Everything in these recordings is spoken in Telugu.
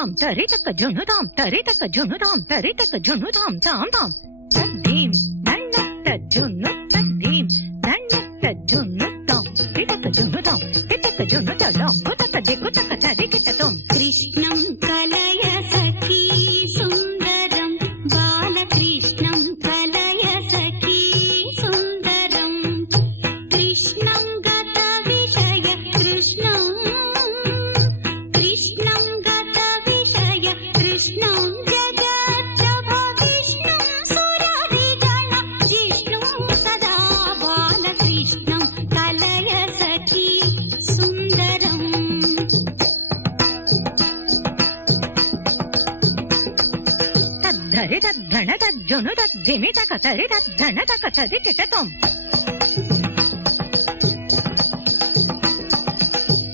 తాం తరితక జును తాం తరితక జును తాం తరితక జును తాం తాం తాం తద్దీం నన్నత్త జును తద్దీం నన్నత్త జును తాం తితక జును తాం తితక జును తడం కుతక దిక్కుతక తరికిటతం కృష్ణం కలయ సఖీ సుందరం బాలకృష్ణం కలయ సఖీ సుందరం కృష్ణం గత విషయ కృష్ణం కృష్ణం గత విషయ కృష్ణం జగత్ప్రభ విష్ణుం సురవిగణ జిష్ణుం సదా బాలకృష్ణం కలయ సఖీ సుందరం తద్ధరి తద్ధణ తజ్జును తద్ధిమి తక తరి తద్ధణ తక తదికిటతం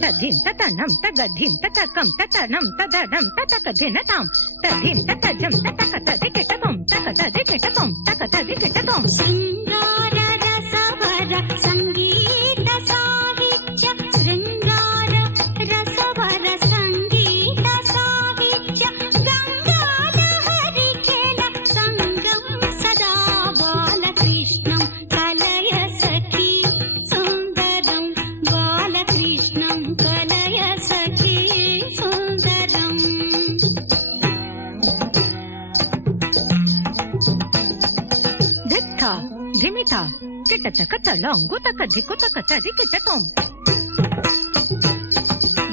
తధిం తనం తగధిం తకం తనం తదడం తతకధినతాం తధిం తజం తక తదికిటతం తక తదికిటతం తక తదికిటతం శృంగార రసవర సంగీత సాహిత్య శృంగార రసవర సంగీత సాహిత్య గంగాలహరి ఖేళ సంగం సదా బాలకృష్ణం కలయ సఖీ సుందరం బాలకృష్ణం కలయ సఖీ సుందరం ధిత్త ధిమిత కిటతక తళంగు తక ధికుతక తదికిటతం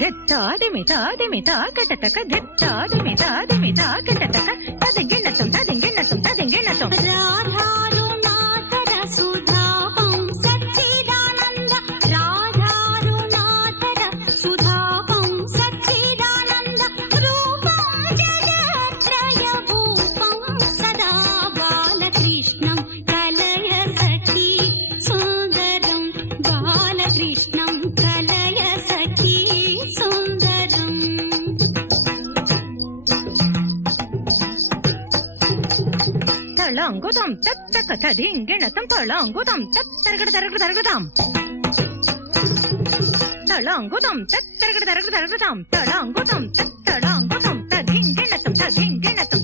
ధిత్త ధిమిత ధిమిత కిటతక ధిత్త ధిమిత ధిమిత కిటతక తదింగిణతం తదింగిణతం తదింగిణతం రాధారునాథర సుధాపం సచ్చిదానంద రాధారునాథర సుధాపం సచ్చిదానంద రూపం జగత్రయ భూపం సదా బాలకృష్ణం కలయ సఖీ సుందరం బాలకృష్ణం కలయ సఖీ సుందరం తళంగుతం తత్తక తదింగిణతం తళంగుతం తత్తరగడ తరగడ తరగదాం తళంగుతం తత్తరగడ తరగడ తరగదాం తళంగుతం తత్తళంగుతం తదింగిణతం తదింగిణతం